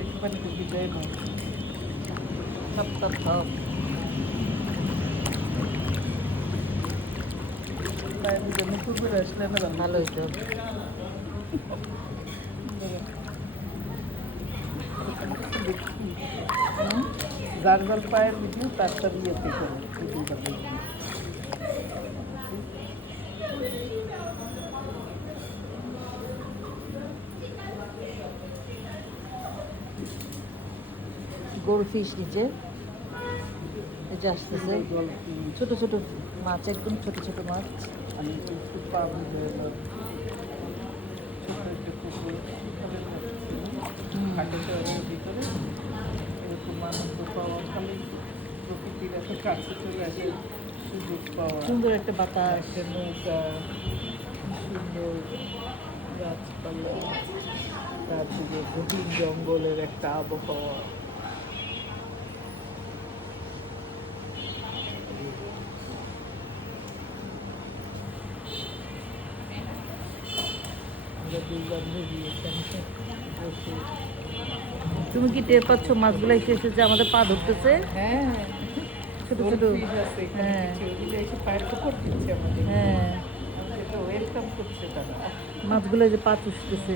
একটু পানিতে ভিজাই না, থাপ থাপ থাপ পায়ের ভিতরে নুপুর করে আসলে না ভালো হইতো। যার যার পায়ের ভিতরে তার তার ইয়েতে করে পুতুলটা দেখি। গোল্ড ফিশ নিচে এই যে আসতেছে, ছোট ছোট মাছ, একদম ছোট ছোট মাছ। আমি একটু পা বুঝে এলাম, ছোট একটা পুকুর হাটে শহরের ভিতরে এরকম আনন্দ পাওয়া, খালি প্রকৃতির এত কাছে চলে আসে সুযোগ পাওয়া, সুন্দর একটা বাতাস। একটা নৌকা, কি সুন্দর গাছপালা, তারপরে গভীর জঙ্গলের একটা আবহাওয়া। আমরা দুই বান্ধবী এখানে বসে, তুমি কি টের পাচ্ছ মাছগুলো এসে এসেছে আমাদের পা ধরতেছে? হ্যাঁ ছোট ছোট। গোলফিশ আছে এখানে, হ্যাঁ কিছু ওদিকে এসে পায়ের কাপড় দিচ্ছে আমাদের, হ্যাঁ, এটা ওয়েলকাম করছে তারা। মাছগুলো এই যে পা চুষতেছে।